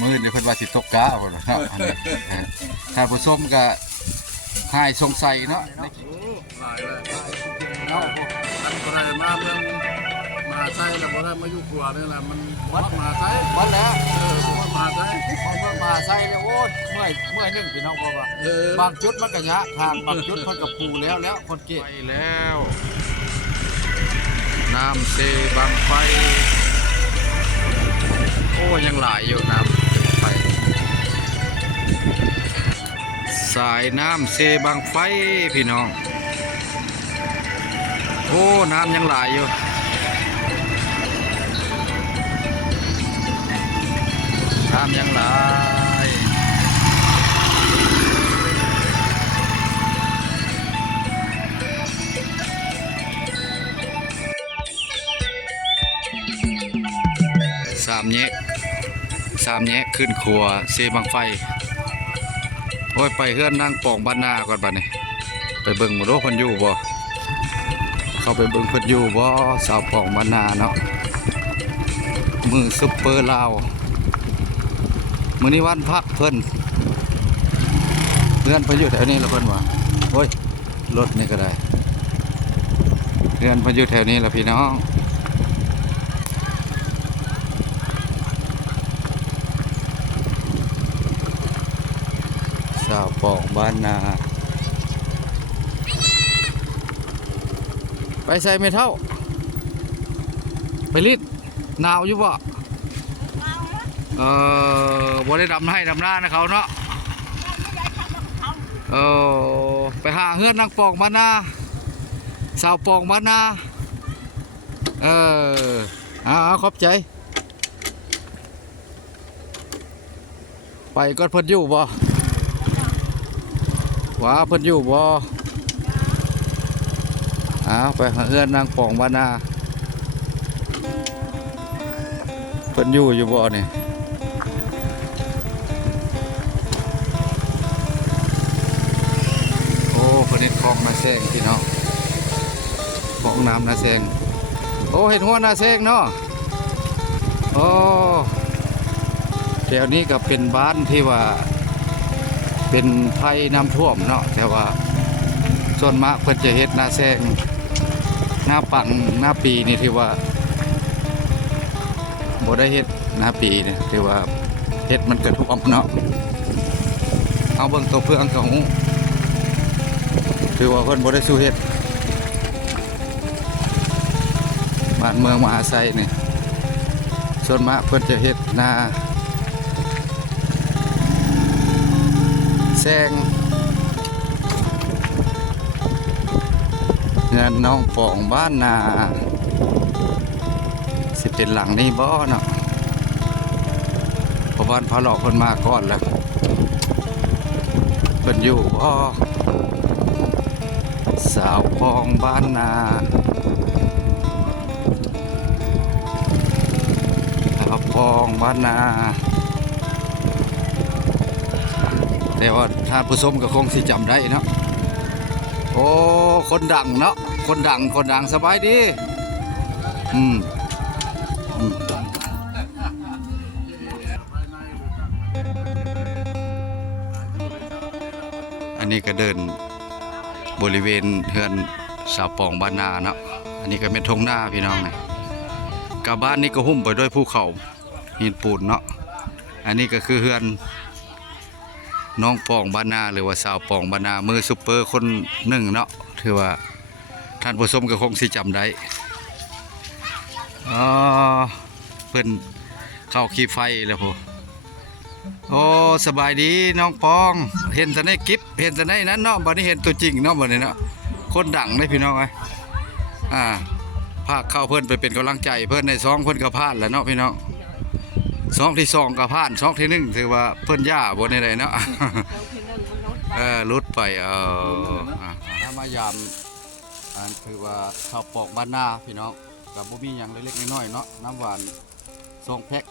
มื้อเดี๋ยวเพิ่นว่าสิตกกะพุ่นเนาะอันนี้ถ้าผู้ชมก็หายสงสัยเนาะ หลายเลยเนาะอันก็ได้มาเรื่องมาใช้แล้วบ่ได้มาอยู่กลัวนี่แหละมันวัดมาใช้ บัดแล้ว วัดมาใช้ พอเพิ่นมาใส่เนี่ยโอ้ยเมื่อยนึงพี่น้องบอกว่าบางจุดมันก็ยะทางบางจุดเพิ่นก็ปูแล้วคนเกะไปแล้วน้ำเซบางไฟโอ้ยังหลายอยู่น้ำไฟสายน้ำเซบางไฟพี่น้องโอ้น้ำยังหลายอยู่น้ำยังหลายสามแยกขึ้นครัวเซบังไฟโอ้ยไปเฮือนนั่งปองบ้านนาก่อนบัดนี้ไปเบิ่งบ่รู้เพิ่นอยู่บ่เข้าไปเบิ่งเพิ่นอยู่บ่สาวปองบ้านนาเนาะมือซุปเปอร์ลาวมื้อนี้วันพักเพิ่นเฮือนเพิ่นอยู่แถวนี้ล่ะเพิ่นว่าโอ้ยรถนี่ก็ได้เฮือนเพิ่นอยู่แถวนี้ล่ะพี่น้องสาวปองบ้านนาไปใส่ไม่เท่าไปรีดหนาวอยู่บ่บ่ได้ดำให้ดำหน้านะเขาเนาะไปหาเฮือนนางปองบ้านนาสาวปองบ้านนาขอบใจไปก็เพิ่นอยู่บ่ว่าเพิ่นอยู่บ่ไปหาเฮือนนางปองบ้านนาเพิ่นอยู่บ่นี่โอ้เพิ่นเฮ็ดคลองนาแซงพี่น้องคลองน้ำนาแซงโอ้เห็นหัวนาแซงเนาะโอ้แถวนี้ก็เป็นบ้านที่ว่าเป็นภัยน้ำท่วมเนาะแต่ว่าส่วนมากเพิ่นจะเฮ็ดนาแซงหน้าปังหน้าปีนี่ถือว่าบ่ได้เฮ็ดหน้าปีนี่ถือว่าเฮ็ดมันกระท่วมเนาะเอาเบิ่งตัวเพื่อนของถือว่าเพิ่นบ่ได้สู้เฮ็ดบ้านเมืองมหาไซนี่ส่วนมากเพิ่นจะเฮ็ดนาแซงเงินน้องปองบ้านนาสิเป็นหลังนี้บ่เนาะเพราะบ้านพระหลอกเพิ่นมาก่อนแล้วเพิ่นอยู่บ่สาวปองบ้านนาสาวปองบ้านนาแต่ว่าท่านผู้ชมก็คงสิจำได้เนาะโอ้คนดังเนาะคนดังสบายดีอันนี้ก็เดินบริเวณเฮือนสาวปองบ้านนาเนาะอันนี้ก็เป็นทงหน้าพี่น้องไงกับบ้านนี้ก็หุ้มไปด้วยภูเขาหินปูนเนาะอันนี้ก็คือเฮือนน้องปองบ้านนาหรือว่าสาวปองบ้านนามือซุปเปอร์คนหนึ่งเนาะถือว่าท่านผู้ชมก็คงสิจำได้เพิ่นเข้าขี้ไฟแล้วพ่อโอ้สบายดีน้องปองเห็นแต่ในคลิปเห็นแต่ในนั้นเนาะบัดนี้เห็นตัวจริงเนาะบัดนี้เนาะคนดังได้พี่น้องไงภาคเข้าเพิ่นไปเป็นกำลังใจเพิ่นในซองเพิ่นก็พลาดแล้วเนาะพี่น้องซองที่2ก็พลาดซองที่1ถือว่าเพิ่นย่าบ่ได้เนาะลุดไปมายามคือว่าชาวปอกบ้านนาพี่น้องกับบ่มีหยังเล็กๆน้อยๆเนาะน้ำหวาน2แพ็ค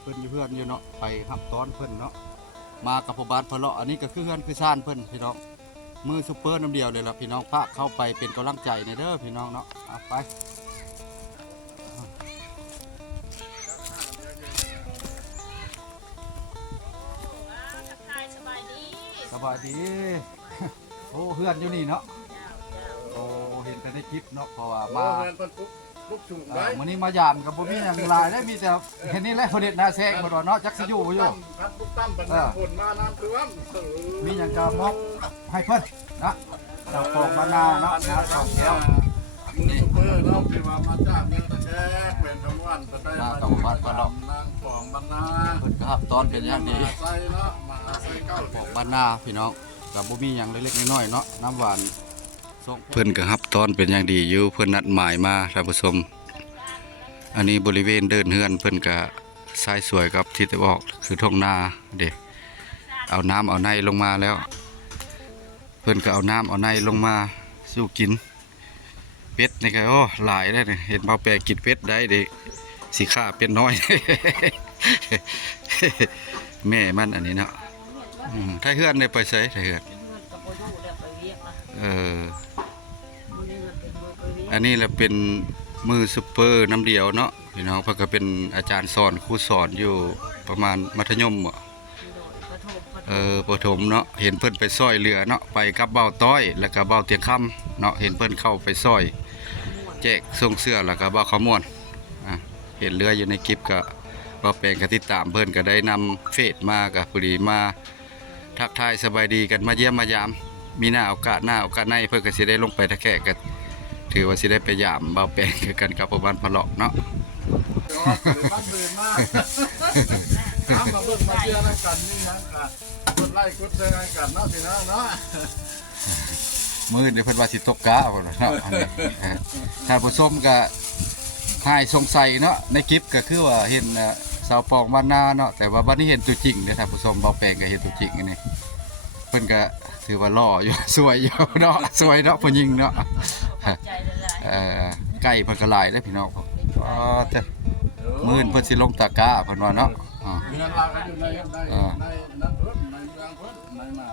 เพิ่นอยู่เพื่อนอยู่เนาะไปรับต้อนเพิ่นเนาะมากับพ่อบ้านพะเลาะอันนี้ก็คือเฮือนคือซ่านเพิ่นพี่น้องมือซุปเปอร์น้ำเดียวเลยล่ะพี่น้องพาเข้าไปเป็นกำลังใจในเด้อพี่น้องเนาะไป บายดี โอ้เพื่อนอยู่นี่เนาะโอ้เห็นแต่ในคลิปเนาะเพราะว่ามา เงินเพิ่นปุ๊บสูงไว้ วันนี้มายามกับบ่มีหยังหลายได้มีแต่เห็นนี่แหละคนเด็ดหน้าแซงบ่ดอกเนาะจักสิอยู่บ่อยู่ ครับปุ๊บตั้มเป็นฝนมาน้ำท่วม มีหยังก็มอบให้เพิ่นนะเจ้าของบ้านนาเนาะมาสองแถว มือซุปเปอร์เนาะที่ว่ามาจากเมืองตะแคกเป็นคำวันตะได้มาจากบ้านนางฟองบ้านนา เพิ่นก็รับตอนเป็นอย่างดี ใส่เนาะมาใส่เก้า ของบ้านนาพี่น้องก็บ่มีหยังเล็กๆน้อยๆเนาะน้ำหวานส่งเพิ่นก็รับตอนเป็นอย่างดีอยู่เพิ่นนัดหมายมาท่านผู้ชมอันนี้บริเวณเดินเฮือนเพิ่นก็ทรายสวยกับทิศตะวันออกคือทุ่งนาเด้เอาน้ำเอาในลงมาแล้ว เพิ่นก็เอาน้ำเอาในลงมาสู่กินเป็ดนี่ก็โอ้หลายได้นี่เห็นเบาแปรกินเป็ดได้เด็กสิค่าเป็ดน้อย แม่มันอันนี้เนาะถ้าเฮือนได้ไปใส่ถ้าเฮือนเอออันนี้แหละเป็นมือซุปเปอร์น้ำเดียวเนาะพี่น้องเพิ่นก็เป็นอาจารย์สอนครูสอนอยู่ประมาณมัธยมบ่ประถมเนาะเห็นเพิ่นไปซอยเรือเนาะไปกับเบาต้อยแล้วก็เบาเตียงค่ำเนาะเห็นเพิ่นเข้าไปซอยแจกส่งเสื้อแล้วก็เบาขาวม่วนเห็นเรืออยู่ในคลิปก็เบาแปลงก็ติดตามเพิ่นก็ได้นำเฟซมาก็พอดีมาทักทายสบายดีกันมาเยี่ยมมายามมีโอกาสในเพิ่นก็สิได้ลงไปตะแคกกันถือว่าสิได้ไปยามเบาแปลงคือกันกับพ่อบ้านพะเลาะเนาะ บ้านเดินมากน้ำมาเบิ่งมาเชียร์น้ำกันนี่นะกดไล่กดแชร์กันเนาะพี่น้องเนาะ มื้อนี้เพิ่นว่าสิตกกะพุ่นเนาะอันนี้ท่านผู้ชมก็หายสงสัยเนาะในคลิปก็คือว่าเห็นสาวปองบ้านนาเนาะแต่ว่าบัดนี้เห็นตัวจริงเด้อท่านผู้ชมเบาแปลงก็เห็นตัวจริงอันนี้เพิ่นก็ถือว่าหล่ออยู่ สวยอยู่เนาะสวยเนาะผู้หญิงเนาะใกล้เพิ่นก็หลายเด้อพี่น้องแต่มื้อนี้เพิ่นสิลงตะกร้าเพิ่นว่าเนาะเงินเราก็อยู่ในนั้นเพิ่นในเมืองเพิ่นในมา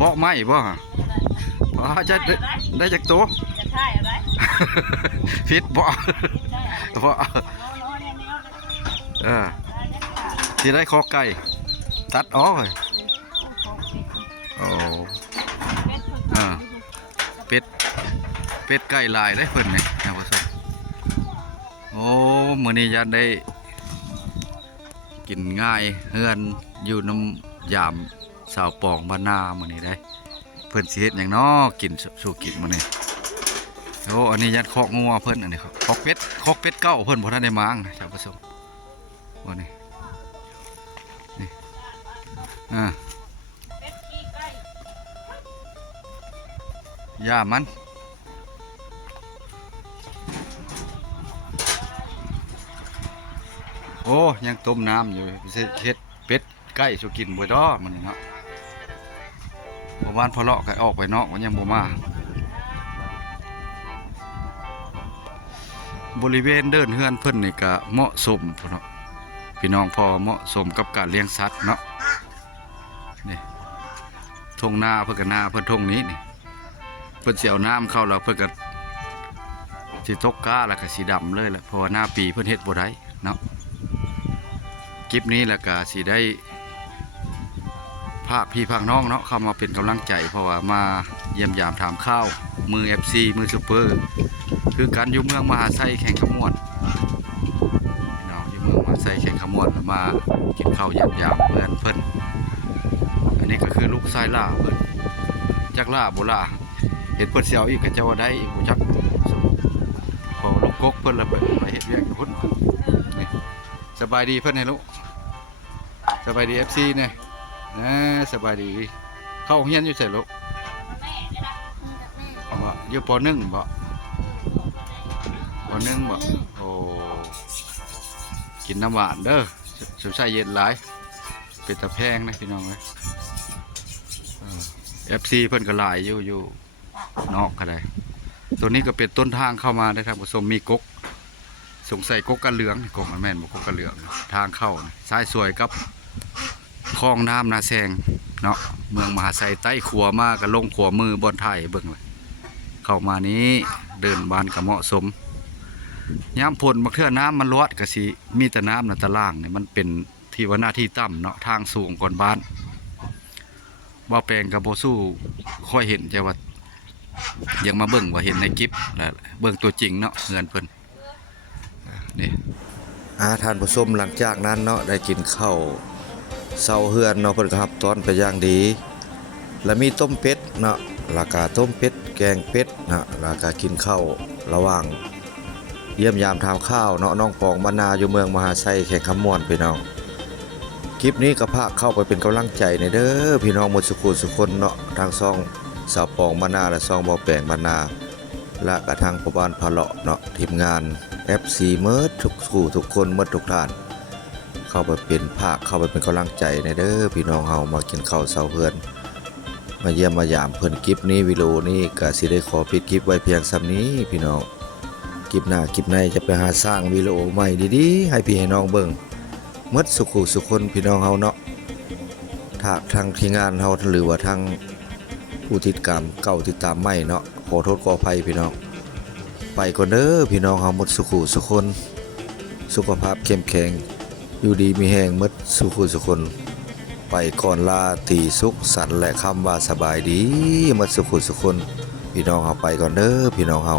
บ่ไหม้บ่ฮะจะได้จากตัว จะถ่ายอะไร ฟิตบ่บ่สิได้คอไก่ตัดออกเลยโอ้เป็ดไก่ลายได้เพิ่นนี่ท่านผู้ชมโอ้มื้อนี้ยันได้กินง่ายเฮือนอยู่น้ำยามสาวปองบ้านนามื้อนี้ได้เพิ่นสิเฮ็ดหยังน้อกินสู่กินมื้อนี้โอ้อันนี้ยันคอกงัวเพิ่นอันนี้ครับคอกเป็ดเก้าเพิ่นบ่ทันได้มางนะท่านผู้ชมมื้อนี้นี่ย่ามันโอ้ยังต้มน้ำอยู่เฮ็ดเป็ดไก่สุกินบ่ดอมื้อนี้เนาะเพราะบ้านพอเลาะก็ออกไปนอกมันยังบ่มาบริเวณเดินเฮือนเพิ่นนี่ก็เหมาะสมพุ่นเนาะพี่น้องพอเหมาะสมกับการเลี้ยงสัตว์เนาะนี่ทุ่งนาเพิ่นก็นาเพิ่นทุ่งนี้นี่เพิ่นสิเอาน้ำเข้าแล้วเพิ่นก็สิตกกาแล้วก็สิดำเลยแหละเพราะว่าหน้าปีเพิ่นเฮ็ดบ่ได้เนาะคลิปนี้แล้วก็สิได้ภาพพี่ภาคน้องเนาะเข้ามาเป็นกำลังใจเพราะว่ามาเยี่ยมยามถามข้าวมือ FC มือซุปเปอร์คือการอยู่เมืองมหาไซแข่งขมวดพี่น้องอยู่เมืองมหาไซแข่งขมวดมากินข้าวเยี่ยมยามเพื่อนเพิ่นอันนี้ก็คือลูกชายล่าเพิ่นจักล่าบ่ล่าเห็นเพิ่นสิเอาอีกก็จะว่าได้อีกบ่จักพอลูกกกเพิ่นละไปเฮ็ดเวียกอยู่พุ่นนี่สบายดีเพิ่นให้ลูกสบายดี FC เนี่ยสบายดีเข้าโรงเรียนอยู่ไสลูกบ่อยู่ป .1 บ่ป .1 บ่โอ้กินน้ำหวานเด้อสุดใส่เย็นหลายเป็นตะแพงนะพี่น้องเอ้ยFC เพิ่นก็หลายอยู่นอกก็ได้ตัวนี้ก็เป็นต้นทางเข้ามาได้ครับผู้ชมมีกกสงสัยกกกระเหลืองกกมันแม่นบ่กกกระเหลืองทางเข้าซ้ายสวยกับคลองน้ำนาแซงเนาะเมืองมหาไซใต้ขัวมาก็ลงขัวมือบนไทยเบิ่งเลยเข้ามานี้เดินบานก็เหมาะสมยามฝนบางเทื่อน้ำมันลวดก็สิมีแต่น้ำน่ะตะล่างนี่มันเป็น ที่ว่าหน้าที่ต่ำเนาะทางสูงก่อนบ้านบ่แปลงกับบ่สู้ค่อยเห็นแต่ว่ายังมาเบิ่งว่าเห็นในคลิปแล้วเบิ่งตัวจริงเนาะเงินเพิ่นนี่ท่านผู้ชมหลังจากนั้นเนาะได้กินข้าวเซาเฮือนเนาะเพิ่นก็รับต้อนไปอย่างดีแล้วมีต้มเป็ดเนาะแล้วก็ต้มเป็ดแกงเป็ดนะแล้วก็กินข้าวระหว่างเยี่ยมยามทานข้าวเนาะน้องปองบรรณาอยู่เมืองมหาไซแข่งคำม่วนพี่น้องคลิปนี้ก็พาเข้าไปเป็นกำลังใจในเด้อพี่น้องหมดสุขุสุคนเนาะทางซองสาวปองบรรณาและซองบ่อแปลงบรรณาและกระทางพ่อบ้านพะเลาะเนาะทีมงาน FC เมิดทุกคู่ทุกคนเมิดทุกท่านเข้าไปเป็นภาคเข้าไปเป็นกำลังใจในเด้อพี่น้องเฮามากินข้าวเช้าเพื่อนมาเยี่ยมมายามเพิ่นคลิปนี้วิดีโอนี้ก็สิได้ขอปิดคลิปไว้เพียงส่ำนี้พี่น้องคลิปหน้าคลิปในจะไปหาสร้างวิดีโอใหม่ดีๆให้พี่ให้น้องเบิ่งหมดสุขุสุคนพี่น้องเฮาเนาะถ้าทางทีมงานเฮาหรือว่าทางผู้ติดตามเก่าติดตามใหม่เนาะขอโทษขออภัยพี่น้องไปก่อนเด้อพี่น้องเฮาหมดสุขุสุคนสุขภาพเข้มแข็งอยู่ดีมีแรงหมดสุขุสุคนไปก่อนลาตีสุขสันต์และคำว่าสบายดีหมดสุขุสุคนพี่น้องเฮาไปก่อนเด้อพี่น้องเฮา